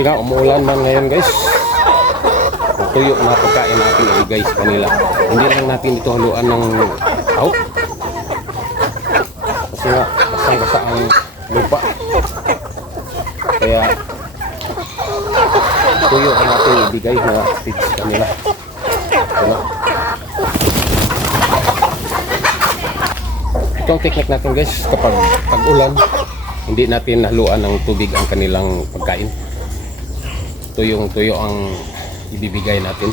Kasi nga umuulan man ngayon guys. Tuyo na pagkain natin ibigay sa kanila. Hindi lang natin ito haluan ng out. Kasi nga basang-basa ang lupa. Kaya tuyo ang natin ibigay na feeds sa kanila. Ano? Ito ang technique natin guys, kapag tag-ulan, hindi natin haluan ng tubig ang kanilang pagkain. Tuyong-tuyo ang ibibigay natin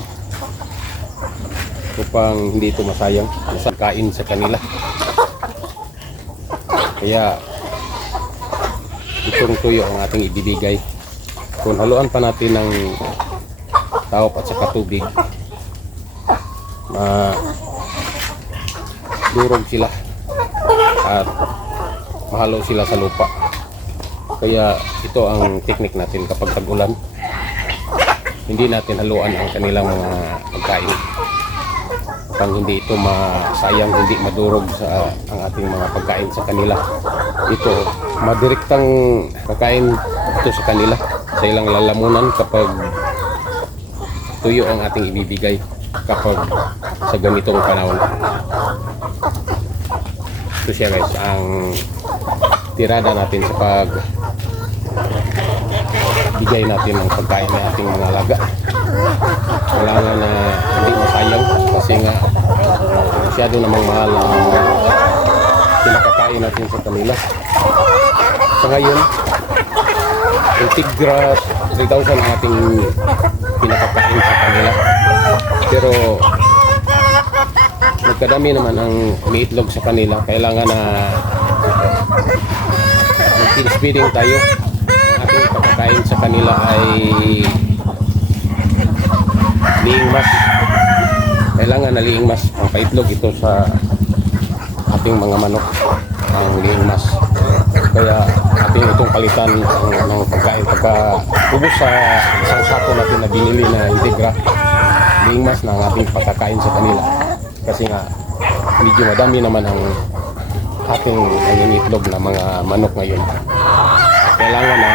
upang hindi ito masayang kain sa kanila. Kaya itong tuyo ang ating ibibigay. Kung haluan pa natin ng tawap at saka tubig, durog sila at mahalo sila sa lupa. Kaya ito ang technique natin kapag tag-ulan. Hindi natin haluan ang kanilang mga pagkain pang hindi ito masayang, hindi madurog sa ang ating mga pagkain sa kanila. Ito madirektang pagkain ito sa kanila sa ilang lalamunan kapag tuyo ang ating ibibigay kapag sa ganitong panahon. Ito siya guys, ang tirada natin sa pag bigay natin ng pagkain ng ating mga alaga. Kailangan na hindi masayang kasi nga masyado namang mahal ang pinakakain natin sa kanila. Sa ngayon, Integra 3,000 ang ating pinakakain sa kanila. Pero nagkadami naman ang umiitlog sa kanila. Kailangan na mag-feeding tayo. Ating pagkakain sa kanila ay liing mas. Kailangan na liing mas ang paitlog ito sa ating mga manok, ang liing mas. Kaya ating itong palitan ng pagkain pagka ubos sa isang sako natin na binili na Integra, liing mas na ang ating pagkakain sa kanila. Kasi nga medyo madami naman ang ating nangingitlog na mga manok ngayon. Kailangan na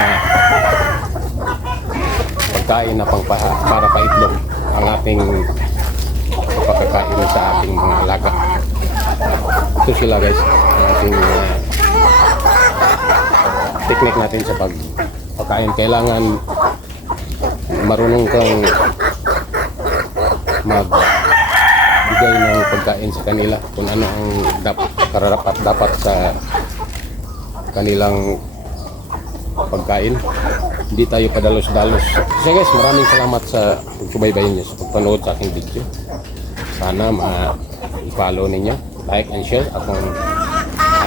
pagkain na para paitlog ang ating pagkakain sa ating mga alaga. Ito sila guys, ang ating technique natin sa pagkain. Kailangan marunong kang magbigay ng pagkain sa kanila kung ano ang dapat sa kanilang pagkain. Hindi tayo padalos-dalos. So guys, maraming salamat sa pagsubaybayan niyo sa pagpanood sa aking video. Sana ma-follow ninyo, like and share akong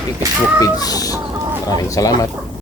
aking Facebook page. Maraming salamat.